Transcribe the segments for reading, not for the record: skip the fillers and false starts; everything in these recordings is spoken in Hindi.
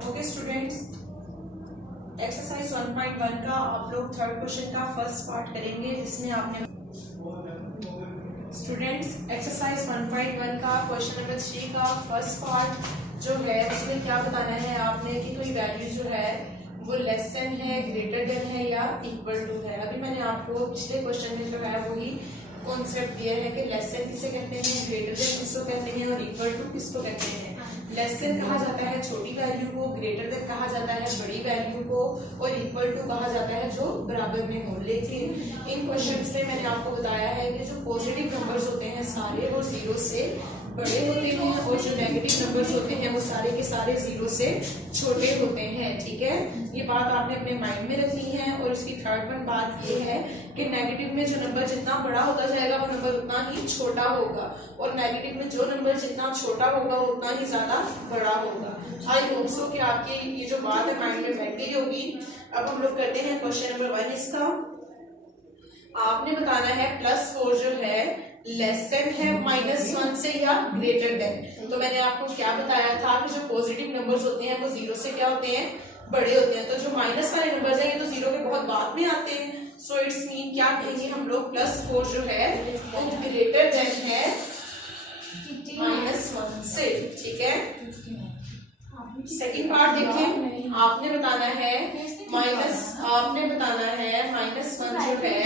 ओके स्टूडेंट्स, एक्सरसाइज 1.1 का आप लोग थर्ड क्वेश्चन का फर्स्ट पार्ट करेंगे, जिसमें आपने स्टूडेंट्स एक्सरसाइज 1.1 का क्वेश्चन नंबर 3 का फर्स्ट पार्ट जो है उसमें क्या बताना है आपने कि कोई वैल्यू जो है वो लेस देन है, ग्रेटर देन है या इक्वल टू है। अभी मैंने आपको पिछले क्वेश्चन में जो है वही कॉन्सेप्ट दिया है कि लेस देन किसे कहते हैं, ग्रेटर देन किसको कहते हैं और इक्वल टू किसको कहते हैं। लेस देन कहा जाता है छोटी वैल्यू को, ग्रेटर देन कहा जाता है बड़ी वैल्यू को और इक्वल टू कहा जाता है जो बराबर में हो। लेकिन इन क्वेश्चंस में मैंने आपको बताया है कि जो पॉजिटिव नंबर्स होते हैं सारे वो जीरो से बड़े होते हैं और जो नेगेटिव नंबर्स होते हैं वो सारे के सारे जीरो से छोटे होते हैं। ठीक है, ये बात आपने अपने माइंड में रखनी है। और इसकी थर्ड वन बात ये है कि नेगेटिव में जो नंबर जितना बड़ा होता जाएगा वो नंबर उतना ही छोटा होगा और नेगेटिव में जो नंबर जितना छोटा होगा वो उतना ही ज्यादा बड़ा होगा। आई होप सो कि आपकी ये जो बात है माइंड में बैठ गई होगी। अब हम लोग करते हैं क्वेश्चन नंबर 1। इसका आपने बताना है +4 जो है लेस देन है -1 से या ग्रेटर देन। तो मैंने आपको क्या बताया था कि जो पॉजिटिव नंबर्स होते हैं वो जीरो से क्या होते हैं, बड़े होते हैं। तो जो माइनस वाले नंबर्स हैं ये तो जीरो के बहुत बाद में आते हैं। सो इट्स मीन क्या कहेंगे हम लोग, +4 जो है वो ग्रेटर देन है -1 से। ठीक है, सेकेंड पार्ट देखिए, आपने बताना है -1 जो है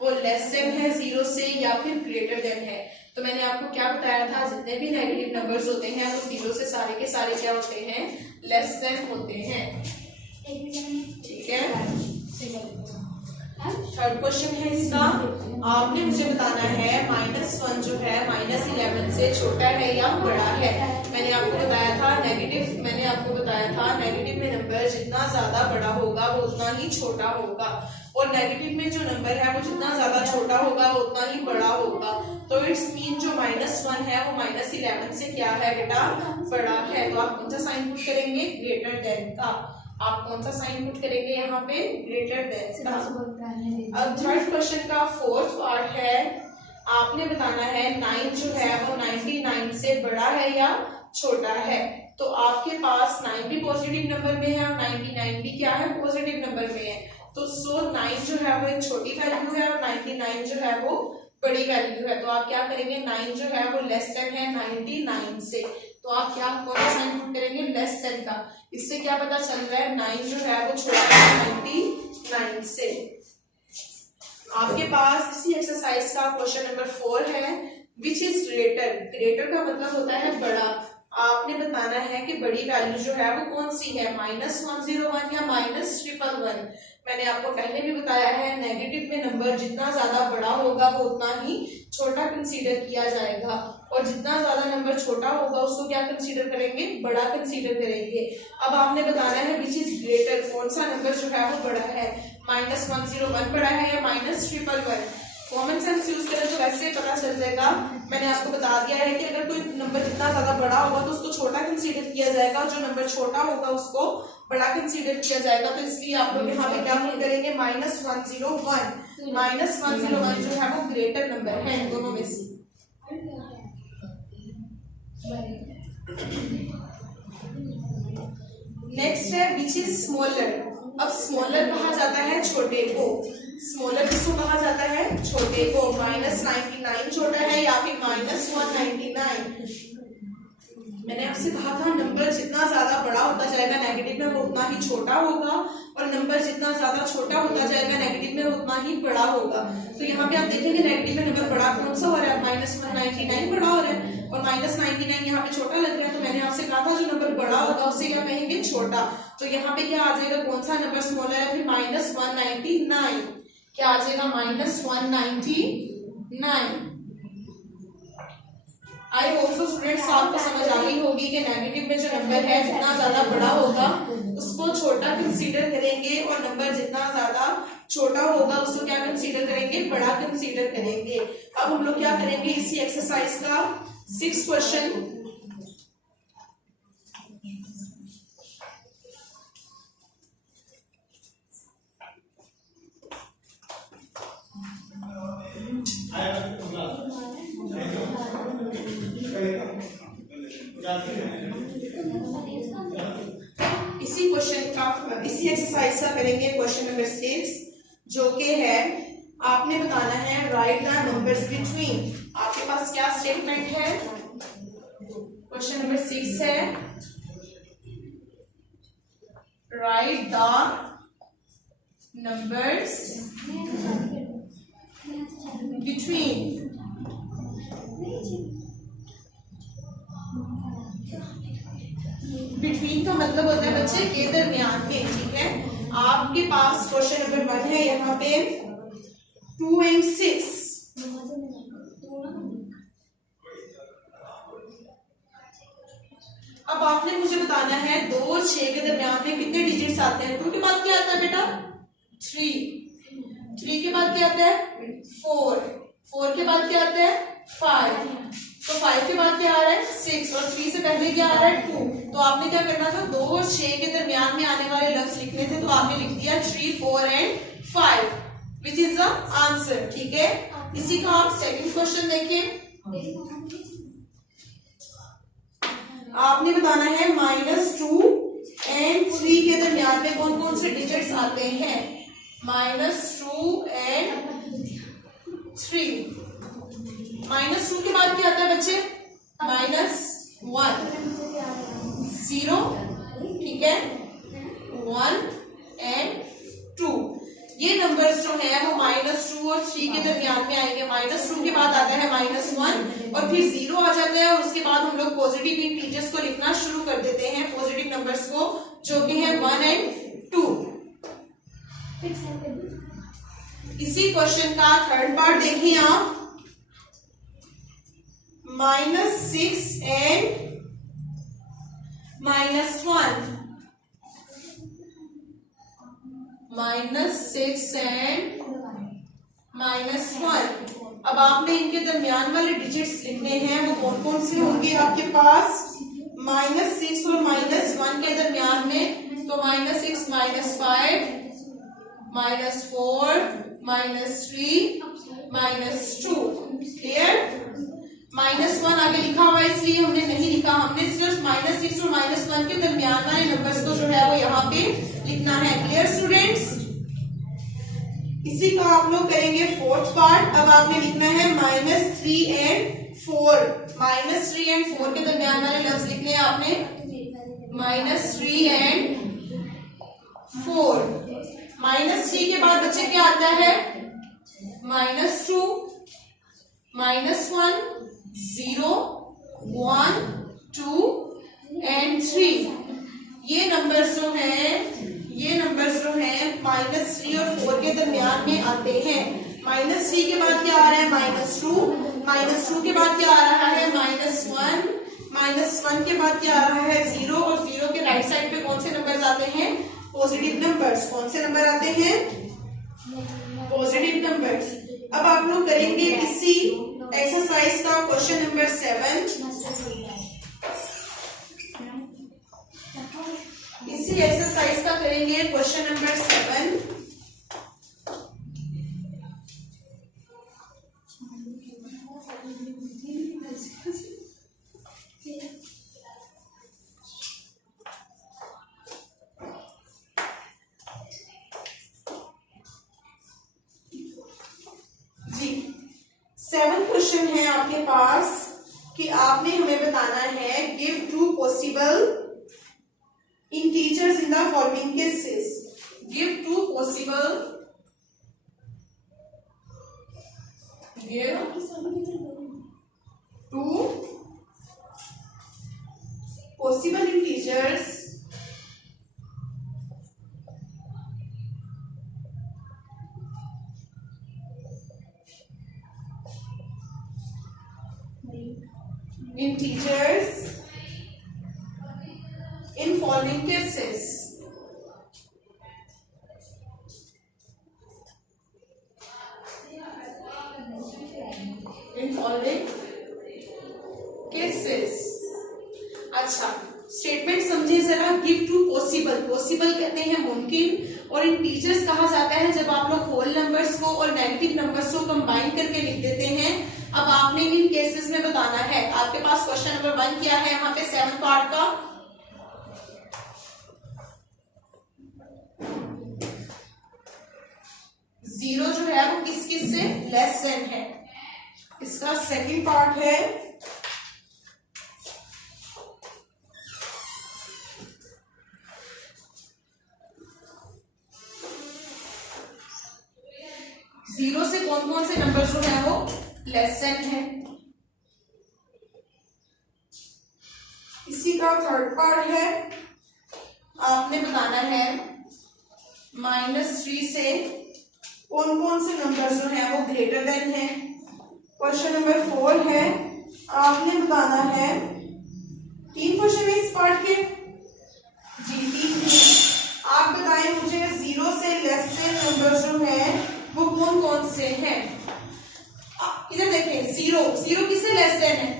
वो लेस देन है जीरो से या फिर ग्रेटर देन है। तो मैंने आपको क्या बताया था, जितने भी नेगेटिव नंबर्स होते हैं वो जीरो से सारे के सारे क्या होते हैं, लेस देन होते हैं। ठीक है, थर्ड क्वेश्चन है इसका, आपने मुझे बताना है -1 जो है -11 से छोटा है या बड़ा है। मैंने आपको बताया था नेगेटिव में नंबर जितना ज्यादा बड़ा होगा वो उतना ही छोटा होगा और नेगेटिव में जो नंबर है वो जितना ज्यादा छोटा होगा वो उतना ही बड़ा होगा। तो इट्स मीन जो -1 है वो -11 से क्या है बेटा, बड़ा है। तो आप कौन सा साइन पुट करेंगे, ग्रेटर देन का। आप कौन सा साइन पुट करेंगे यहाँ पे, ग्रेटर देन का। अब थर्ड क्वेश्चन का फोर्थ पार्ट है, आपने बताना है 9 जो है वो 99 से बड़ा है या छोटा है। तो आपके पास 9 भी पॉजिटिव नंबर में है और 99 भी क्या है, पॉजिटिव नंबर में है। तो 9 जो है वो एक छोटी वैल्यू है और 99 जो है वो बड़ी वैल्यू है। तो आप क्या करेंगे, 9 जो है वो लेस देन है 99 से। तो आप क्या कौन सा साइन पुट करेंगे, लेस देन का। इससे क्या पता चल रहा है, 9 जो है वो छोटा है 99 से। आपके पास इसी एक्सरसाइज का क्वेश्चन नंबर 4 है, विच इज ग्रेटर। ग्रेटर का मतलब होता है बड़ा। आपने बताना है कि बड़ी वैल्यू जो है वो कौन सी है, -101 या -111। मैंने आपको पहले भी बताया है नेगेटिव में नंबर जितना ज्यादा बड़ा होगा वो उतना ही छोटा कंसीडर किया जाएगा और जितना ज्यादा नंबर छोटा होगा उसको क्या कंसीडर करेंगे, बड़ा कंसीडर करेंगे। अब आपने बताना है विच इज ग्रेटर, कौन सा नंबर जो है वो बड़ा है, -101 बड़ा है या -111। कॉमन सेंस यूज करें तो वैसे पता चल जाएगा। मैंने आपको बता दिया है कि अगर कोई नंबर जितना ज्यादा बड़ा होगा तो उसको छोटा कंसीडर किया जाएगा, जो नंबर छोटा होगा उसको बड़ा कंसीडर किया जाएगा। तो इसलिए आप लोग यहाँ पे क्या करेंगे, -101। -101 जो है वो ग्रेटर नंबर है इन दोनों में से। नेक्स्ट है विच इज स्मॉलर। अब स्मॉलर कहा जाता है छोटे को। स्मॉलर किसको कहा जाता है, छोटे को। -99 छोटा है या फिर -199। मैंने आपसे कहा था नंबर जितना ज्यादा बड़ा होता जाएगा नेगेटिव में वो उतना ही छोटा होगा और नंबर जितना ज्यादा छोटा होता जाएगा नेगेटिव में वो उतना ही बड़ा होगा। तो यहाँ पे आप देखेंगे नेगेटिव में नंबर बड़ा कौन सा हो रहा है, -199 बड़ा हो रहा है और -99 यहाँ पे छोटा लग रहा है। तो मैंने आपसे कहा था जो नंबर बड़ा होगा उससे क्या कहेंगे, छोटा। तो यहाँ पे क्या आ जाएगा, कौन सा नंबर स्मॉलर है, फिर -199 क्या आ जाएगा, -199। आई होप सो स्टूडेंट्स आपको समझ आ गई होगी कि नेगेटिव में जो नंबर है जितना ज्यादा बड़ा होगा उसको छोटा कंसीडर करेंगे और नंबर जितना ज्यादा छोटा होगा उसको क्या कंसीडर करेंगे, बड़ा कंसीडर करेंगे। अब हम लोग क्या करेंगे, इसी एक्सरसाइज का 6th क्वेश्चन। क्वेश्चन का, इसी एक्सरसाइज का करेंगे क्वेश्चन नंबर 6, जो कि है आपने बताना है राइट द नंबर्स बिटवीन। आपके पास क्या स्टेटमेंट है? क्वेश्चन नंबर 6 है right the numbers between. Between का मतलब होता है बच्चे के दरमियान में, ठीक है। आपके पास क्वेश्चन नंबर 1 है यहाँ पे 2 and 6। अब आपने मुझे बताना है 2 और 6 के दरमियान में कितने डिजिट्स आते हैं। 2 के बाद क्या आता है बेटा? 3 के बाद क्या आता है? 4 के बाद क्या आता है? 5 तो 5 के बाद क्या आ रहा है? 6 और 3 से पहले क्या आ रहा है? 2। तो आपने क्या करना था? 2 और 6 के दरमियान में आने वाले लफ्ज लिखने थे, तो आपने लिख दिया 3, 4 and 5 which is the answer, ठीक है। इसी का आप सेकंड क्वेश्चन देखें। आपने बताना है -2 and 3 के दरमियान में कौन कौन से डिजिट्स आते हैं। -2 and 3। -2 के बाद क्या आता है बच्चे? -1 0, ठीक है, 1 and 2। ये नंबर्स जो है वो -2 और 3 के दरमियान में आएंगे। -2 के बाद आता है -1 और फिर 0 आ जाता है, और उसके बाद हम लोग पॉजिटिव इंटीजर्स को लिखना शुरू कर देते हैं, पॉजिटिव नंबर्स को, जो कि है 1 and 2। इसी क्वेश्चन का थर्ड पार्ट देखिए आप। -6 and -1। -6 and -1। अब आपने इनके दरमियान वाले डिजिट्स लिखने हैं, वो कौन कौन से होंगे आपके पास? -6 और -1 के दरमियान में तो -6 -5 -4 -3 -2। क्लियर? -1 आगे लिखा हुआ है इसलिए हमने नहीं लिखा, हमने सिर्फ -6 और -1 के दरमियान वाले नंबर्स को जो है वो यहाँ पे लिखना है। Clear students? इसी का आप लोग करेंगे फोर्थ पार्ट। अब आपने लिखना है -3 and 4। -3 and 4 के दरमियान वाले लफ्ज लिखने हैं आपने, -3 and 4। -3 के बाद बच्चे क्या आता है? -2 -1 0 1 2 and 3। ये नंबर्स जो हैं -3 और 4 के दरमियान में आते हैं। -3 के बाद क्या आ रहा है? -2 के बाद क्या आ रहा है? -1 के बाद क्या आ रहा है? 0 और 0 के राइट साइड पे कौन से नंबर्स आते हैं? Positive numbers. कौन से नंबर आते हैं? Positive numbers. अब आप लोग करेंगे इसी एक्सरसाइज का क्वेश्चन नंबर 7। इसी एक्सरसाइज का करेंगे क्वेश्चन नंबर 7। जी 7 क्वेश्चन है आपके पास कि आपने हमें बताना है give 2 possible integers in the following cases. Give 2 possible integers in following cases. In following cases. अच्छा, स्टेटमेंट समझिए जरा। गिव 2 पॉसिबल, पॉसिबल कहते हैं मुमकिन, और इंटीजर्स कहा जाता है जब आप लोग होल नंबर्स को और नेगेटिव नंबर्स को कंबाइन करके लिख देते हैं। अब आपने इन केसेस में बताना है। आपके पास क्वेश्चन नंबर 1 क्या है यहाँ पे 7 पार्ट का? लेस देन है। इसका सेकंड पार्ट है 0 से कौन कौन से नंबर जो है वो लेस देन है। इसी का थर्ड पार्ट है, आपने बताना है -3 से कौन कौन से नंबर जो है वो ग्रेटर देन है। क्वेश्चन नंबर 4 है, आपने बताना है 3 क्वेश्चन है इस पार्ट के जी, 3 आप बताएं मुझे 0 से लेस देन नंबर जो है वो कौन कौन से हैं। इधर देखें, 0 किससे लेस देन है।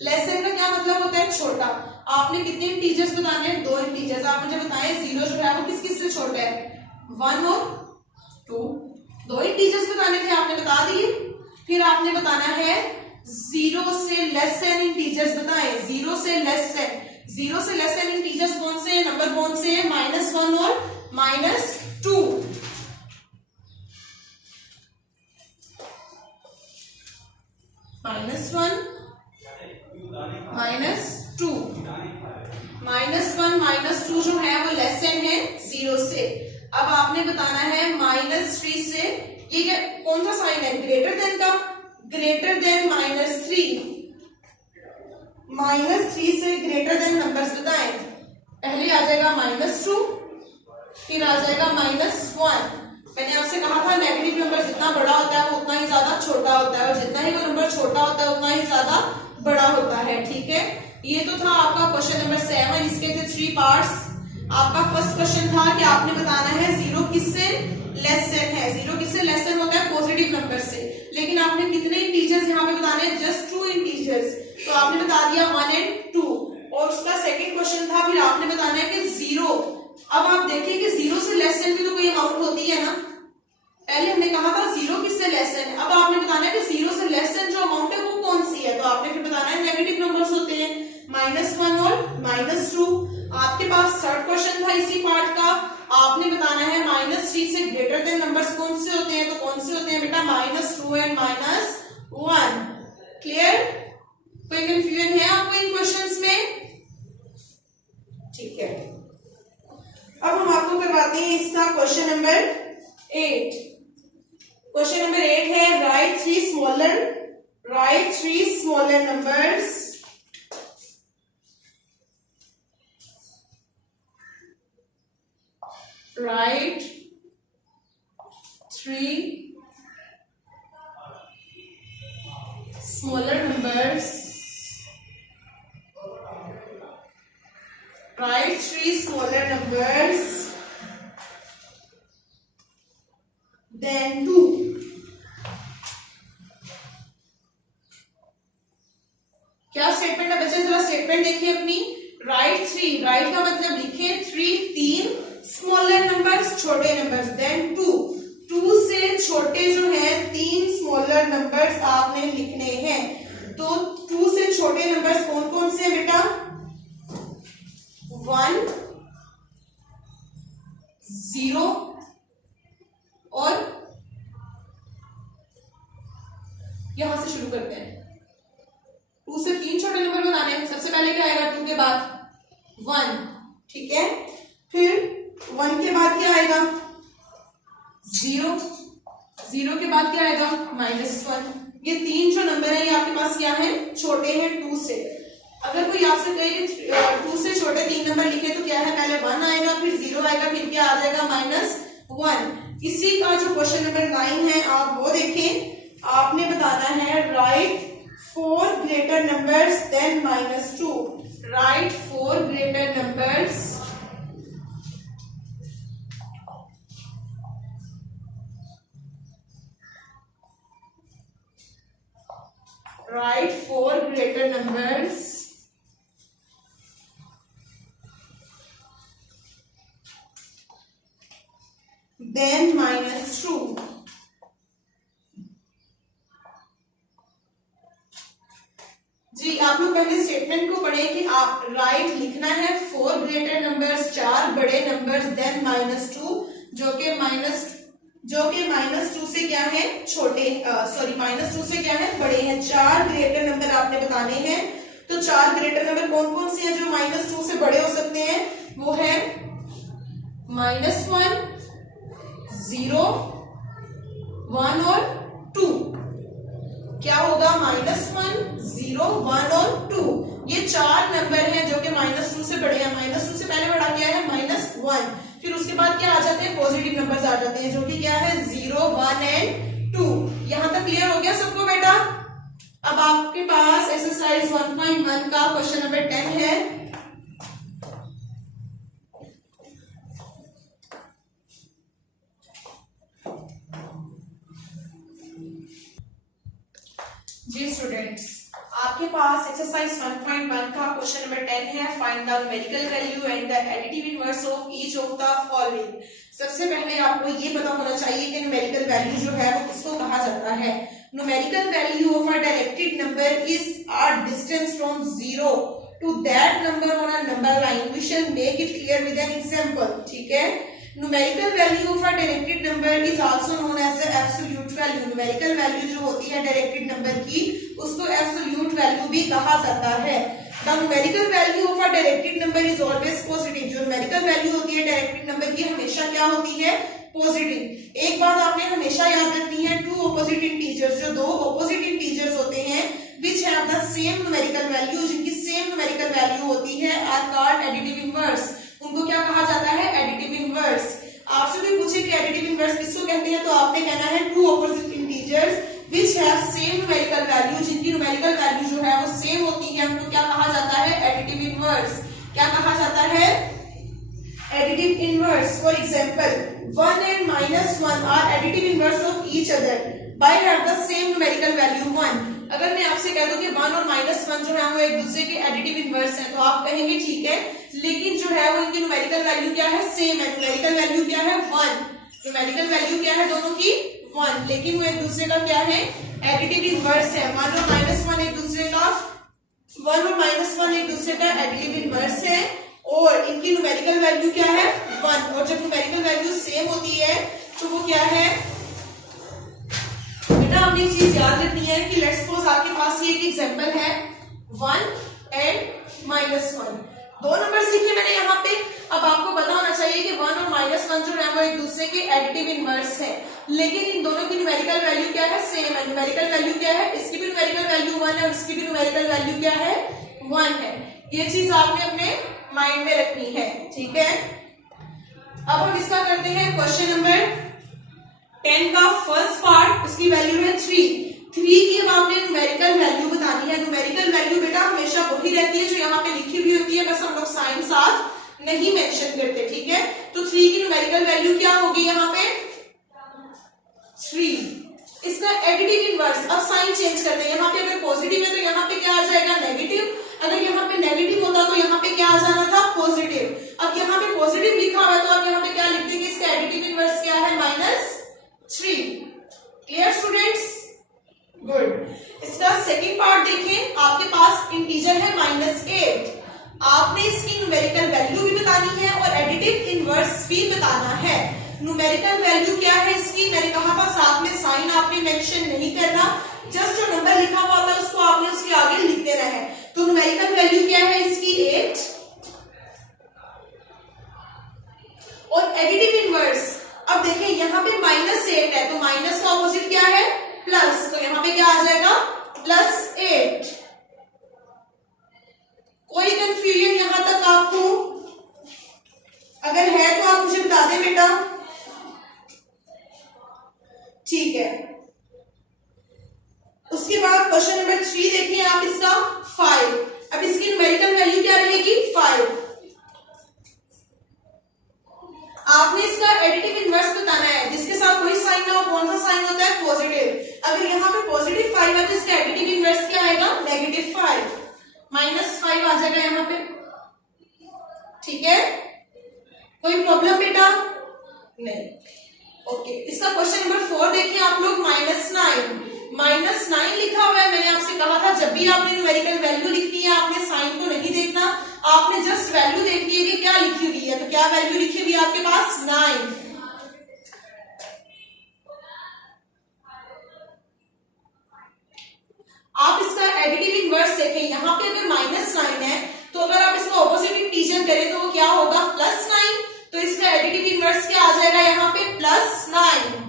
लेस देन का क्या मतलब होता है, छोटा। आपने कितने इंटीजर्स बताने हैं, 2 इंटीजर्स। आप मुझे बताएं 0 जो है वो किस किस से छोटा है, 1 और 2। 2 इंटीजर्स बताने थे, आपने बता दिए। फिर आपने बताना है 0 से लेस देन इंटीजर्स बताएं। 0 से लेस देन इंटीजर्स कौन से हैं, नंबर कौन से हैं, -1 और -2। -1 -2 -1 -2 जो है वो लेस देन है 0 से। अब आपने बताना है -3 से, ये क्या कौन सा साइन है, ग्रेटर देन का, ग्रेटर देन -3। -3 से ग्रेटर देन नंबर्स बताएं। पहले आ जाएगा -2, फिर आ जाएगा -1। मैंने आपसे कहा था नेगेटिव नंबर जितना बड़ा होता है वो उतना ही ज्यादा छोटा होता है, और जितना ही वो नंबर छोटा होता है उतना ही ज्यादा बड़ा होता है। ठीक है, ये तो था आपका क्वेश्चन नंबर 7। इसके थे 3 पार्ट्स। आपका फर्स्ट क्वेश्चन था कि आपने बताना है 0 किससे लेस देन है। 0 किससे लेस देन होता है, पॉजिटिव नंबर से। लेकिन आपने कितने इंटीजर्स यहाँ पे बताने हैं, जस्ट 2 इंटीजर्स। तो आपने बता दिया 1 और 2। और उसका सेकंड क्वेश्चन था, फिर आपने बताना है कि 0। अब आप देखिए कि 0 से लेस देन की तो कोई अमाउंट होती है ना। पहले हमने कहा था 0 किससे लेस देन, अब आपने बताना है कि 0 से लेस देन जो अमाउंट है वो कौन सी है। तो आपने फिर बताना है नेगेटिव नंबर्स होते हैं, -1 और -2। आपके पास थर्ड क्वेश्चन था इसी पार्ट का, आपने बताना है -3 से ग्रेटर देन नंबर्स कौन से होते हैं। तो कौन से होते हैं बेटा, -2 एंड -1। क्लियर, कोई कंफ्यूजन है आपको इन क्वेश्चंस में? ठीक है, अब हम आपको करवाते हैं इसका क्वेश्चन नंबर 8। क्वेश्चन नंबर 8 है, right 3 smaller numbers write 3 smaller numbers, write 3 smaller numbers than 2। क्या स्टेटमेंट है बच्चे, जरा स्टेटमेंट देखिए अपनी। राइट 3, राइट का मतलब लिखे 3 स्मॉलर नंबर्स, छोटे नंबर्स, देन 2 से छोटे जो है 3 स्मॉलर नंबर्स आपने लिखने हैं। तो 2 से छोटे नंबर्स कौन कौन से हैं बेटा, 1, 0 और यहां से शुरू करते हैं। 2 से 3 छोटे नंबर बनाने हैं। सबसे पहले क्या आएगा 2 के बाद 1, ठीक है। फिर 1 के बाद क्या आएगा, 0, 0 के बाद क्या आएगा, -1। ये 3 जो नंबर है ये आपके पास क्या है, छोटे हैं 2 से। अगर कोई आपसे कहे कि 2 से छोटे 3 नंबर लिखे तो क्या है, पहले 1 आएगा, फिर 0 आएगा, फिर क्या आ जाएगा, -1। इसी का जो क्वेश्चन नंबर 9 है आप वो देखें। आपने बताना है right 4 greater numbers then -2। Right 4 greater numbers write 4 greater numbers than -2। जी आप लोग पहले स्टेटमेंट को पढ़े कि आप राइट लिखना है 4 ग्रेटर नंबर्स, 4 बड़े नंबर्स, देन -2 जो कि जो कि -2 से क्या है छोटे, सॉरी -2 से क्या है बड़े हैं। 4 ग्रेटर नंबर आपने बताने हैं। तो 4 ग्रेटर नंबर कौन कौन से हैं जो -2 से बड़े हो सकते हैं? वो है -1, 0, 1 और 2। क्या होगा? -1, 0, 1 और 2। ये 4 नंबर हैं जो कि -2 से बड़े हैं। -2 से पहले बड़ा क्या है? -1। फिर उसके बाद क्या आ जाते हैं? पॉजिटिव नंबर्स आ जाते हैं जो कि क्या है? 0, 1 एंड 2। यहां तक क्लियर हो गया सबको बेटा? अब आपके पास एक्सरसाइज 1.1 का क्वेश्चन नंबर 10 है। जी स्टूडेंट्स, आपके पास एक्सरसाइज 1.1 का क्वेश्चन नंबर 10 है। Find the numerical value and the additive inverse of each of the following. सबसे पहले आपको ये पता होना चाहिए कि न्यूमेरिकल वैल्यू जो है वो किसको कहा जाता है। Numerical value of a directed number is a distance from 0 to that number on a number line. We shall make it clear with an example. ठीक है। Numerical value of a directed number is also known as the absolute value. Numerical value जो होती है डायरेक्टेड नंबर की, उसको एब्सोल्यूट वैल्यू भी कहा जाता है। The numerical value of a directed number is always positive. जो न्यूमेरिकल वैल्यू होती है डायरेक्टेड नंबर की, हमेशा क्या होती है? पॉजिटिव। एक बात आपने हमेशा याद रखनी है, टू ऑपोजिट इंटीजर्स, जो दो ऑपोजिट इंटीजर्स होते हैं which have the same numerical value, जिनकी सेम न्यूमेरिकल वैल्यू होती है, आर कॉल्ड एडिटिव इनवर्स। उनको क्या कहा जाता है? Additive inverse. आपसे भी पूछे कि एडिटिव इनवर्स किसको कहते हैं, तो आपने कहना है two opposite integers which have same numerical value, जिनकी न्यूमेरिकल वैल्यू जो है वो सेम होती है, उनको क्या कहा जाता है? Additive inverse. क्या कहा जाता है? Additive inverse. For example 1 and -1 are additive inverse of each other by have the same numerical value 1। अगर मैं आपसे कह दूं कि 1 और -1 जो है वो एक दूसरे के एडिटिव इनवर्स हैं, तो आप कहेंगे ठीक है, लेकिन जो है वो इनकी न्यूमेरिकल वैल्यू क्या है? सेम है। न्यूमेरिकल वैल्यू क्या है? 1। न्यूमेरिकल वैल्यू क्या है दोनों की? 1, लेकिन वो एक दूसरे का क्या है? एडिटिव इनवर्स है। 1 और -1 एक दूसरे का 1 और -1 एक दूसरे का एडिटिव इनवर्स है, और इनकी न्यूमेरिकल वैल्यू क्या है? 1। और जब न्यूमेरिकल वैल्यू सेम होती है तो वो क्या है बेटा? आपने एक चीज याद रखनी है कि लेट्स सपोज आपके पास ये एक एग्जांपल है 1 एंड -1। दो नंबर सीखे मैंने यहाँ पे। अब आपको पता होना चाहिए कि 1 और -1 जो है वो एक दूसरे के एडिटिव इनवर्स है, लेकिन इन दोनों की न्यूमेरिकल वैल्यू क्या है? सेम है। न्यूमेरिकल वैल्यू क्या है? इसकी भी न्यूमेरिकल वैल्यू 1 है और इसकी भी न्यूमेरिकल वैल्यू क्या है? 1 है। ये चीज आपने अपने माइंड में रखनी है। ठीक है। अब हम इसका करते हैं क्वेश्चन नंबर 10 का फर्स्ट पार्ट। उसकी वैल्यू है 3 की। अब आपने न्यूमेरिकल वैल्यू बतानी है। न्यूमेरिकल वैल्यू बेटा हमेशा वही रहती है जो यहाँ पे लिखी हुई होती है, बस हम लोग साइन साथ नहीं मेंशन करते। ठीक है। तो 3 की न्यूमेरिकल वैल्यू क्या होगी यहाँ पे? 3। इसका एडिटिव इनवर्स, अब साइन चेंज करते हैं। यहाँ पे अगर पॉजिटिव है तो यहाँ पे क्या आ जाएगा? नेगेटिव। अगर यहाँ पे नेगेटिव होता तो यहाँ पे क्या आ जाना था? पॉजिटिव। अब यहाँ पे पॉजिटिव लिखा हुआ है तो आप यहाँ पे क्या लिख देंगे? इसका एडिटिव इनवर्स क्या है? -3। Clear students? गुड। इसका सेकंड पार्ट देखें। आपके पास इंटीजर है -8। आपने इसकी न्यूमेरिकल वैल्यू भी बतानी है और एडिटिव इनवर्स भी बताना है। न्यूमेरिकल वैल्यू क्या है इसकी? मैंने कहा था साथ में साइन आपने मेंशन नहीं करना, जस्ट जो नंबर लिखा हुआ होता है उसको आपने उसके आगे लिख देना है। तो न्यूमेरिकल वैल्यू क्या है इसकी? 8। और एडिटिव इनवर्स, अब देखें यहाँ पे -8 है तो माइनस का ऑपोजिट क्या है? प्लस। तो यहाँ पे क्या आ जाएगा? +8। कोई कंफ्यूजन यहां तक आपको? अगर है तो आप मुझे बता दें बेटा। ठीक है। उसके बाद क्वेश्चन नंबर 3 देखिए आप इसका 5। अब इसकी न्यूमेरिकल वैल्यू क्या रहेगी? 5। आपने इसका एडिटिव इनवर्स बताना है जिसके साथ कोई साइन ना हो। कौन सा साइन होता है? पॉजिटिव। अगर यहाँ पे पॉजिटिव 5 है तो इसका एडिटिव इनवर्स क्या आएगा? -5। -5 आ जाएगा यहाँ पे। ठीक है। कोई प्रॉब्लम बेटा? नहीं। ओके। इसका क्वेश्चन नंबर 4 देखिए आप लोग। -9 लिखा हुआ है। मैंने आपसे कहा था जब भी आपने न्यूमेरिकल वैल्यू लिखनी है आपने साइन को नहीं देखना, आपने जस्ट वैल्यू देखनी है कि क्या लिखी हुई है। तो क्या वैल्यू लिखी हुई है आपके पास? 9। यहाँ पे अगर -9 है तो अगर आप इसका ऑपोजिट इंटीजर करें तो वो क्या होगा, +9। तो इसका एडिटिव इनवर्स क्या आ जाएगा यहाँ पे, +9।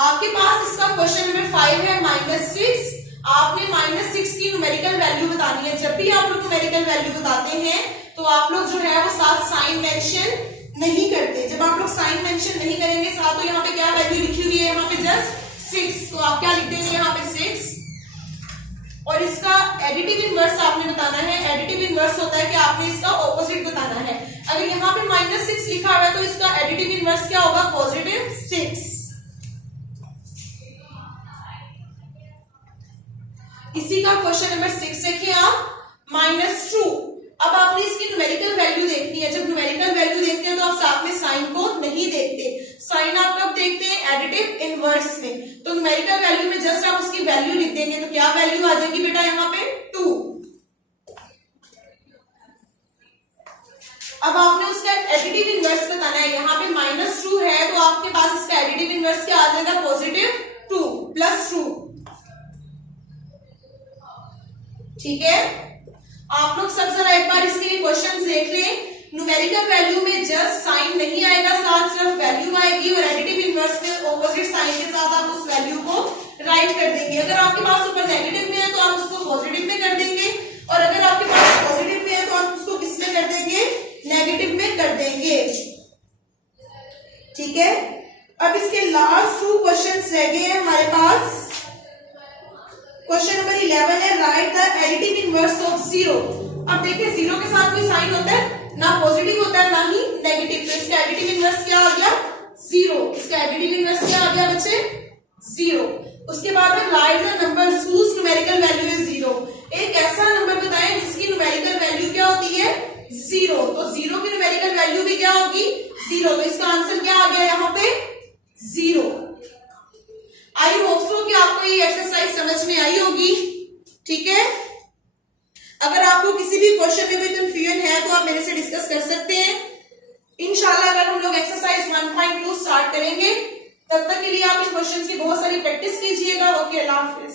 आपके पास इसका क्वेश्चन नंबर 5 है -6। आपने -6 की न्यूमेरिकल वैल्यू बतानी है। जब भी आप लोग न्यूमेरिकल वैल्यू बताते हैं तो आप लोग जो है वो साथ साइन मेंशन नहीं करते। जब आप लोग साइन मेंशन नहीं करेंगे साथ, तो यहाँ पे क्या वैल्यू लिखी हुई है, यहाँ पे जस्ट 6, तो आप क्या लिख देंगे यहाँ पे 6। और इसका एडिटिव इनवर्स आपने बताना है। एडिटिव इनवर्स होता है कि आपने इसका ऑपोजिट बताना है। अगर यहाँ पे -6 लिखा हुआ है तो इसका एडिटिव इनवर्स क्या होगा, +6। इसी का क्वेश्चन नंबर 6 देखिए आप, -2। अब आपने इसकी न्यूमेरिकल वैल्यू देखनी है। जब न्यूमेरिकल वैल्यू देखते हैं तो आप साथ में साइन को नहीं देखते। साइन आप कब देखते हैं, एडिटिव इनवर्स में। तो न्यूमेरिकल वैल्यू में जस्ट आप उसकी वैल्यू लिख देंगे तो क्या वैल्यू आ जाएगी बेटा, यहाँ पे 2। अब आपने उसका एडिटिव इनवर्स बताना है। यहाँ पे -2 है तो आपके पास इसका एडिटिव इनवर्स क्या आ जाएगा, +2 +2। ठीक है, आप लोग सब जरा एक बार इसके क्वेश्चन देख लें। न्यूमेरिकल वैल्यू में जस्ट साइन नहीं आएगा, साथ सिर्फ वैल्यू आएगी, और एडिटिव इनवर्स में ऑपोजिट साइन के साथ आप उस वैल्यू को राइट कर देंगे। अगर आपके पास ऊपर नेगेटिव में है तो आप उसको पॉजिटिव में कर देंगे, और अगर आपके पास पॉजिटिव में है तो आप उसको किस में कर देंगे, नेगेटिव में कर देंगे। ठीक है, अब इसके लास्ट 2 क्वेश्चन रह गए हैं हमारे पास। क्वेश्चन नंबर 11 है, right the additive inverse of 0। अब देखिए 0 के साथ कोई साइन होता है, ना पॉजिटिव होता है ना ही नेगेटिव। तो इसका एडिटिव इनवर्स क्या आ गया, 0। इसका एडिटिव इनवर्स क्या आ गया बच्चे, 0। उसके बाद में right the number whose numerical value is 0। एक ऐसा नंबर बताएं जिसकी न्यूमेरिकल वैल्यू क्या होती है, 0। तो 0 की न्यूमेरिकल वैल्यू भी क्या होगी, 0। तो इसका आंसर क्या आ गया यहाँ पे, 0। आई होप सो कि आपको ये एक्सरसाइज समझ में आई होगी। ठीक है, अगर आपको किसी भी क्वेश्चन में कोई कंफ्यूजन है तो आप मेरे से डिस्कस कर सकते हैं। इंशाल्लाह अगर हम लोग एक्सरसाइज 1.2 स्टार्ट करेंगे तब तक के लिए आप इन क्वेश्चंस की बहुत सारी प्रैक्टिस कीजिएगा। ओके, अल्लाह हाफिज।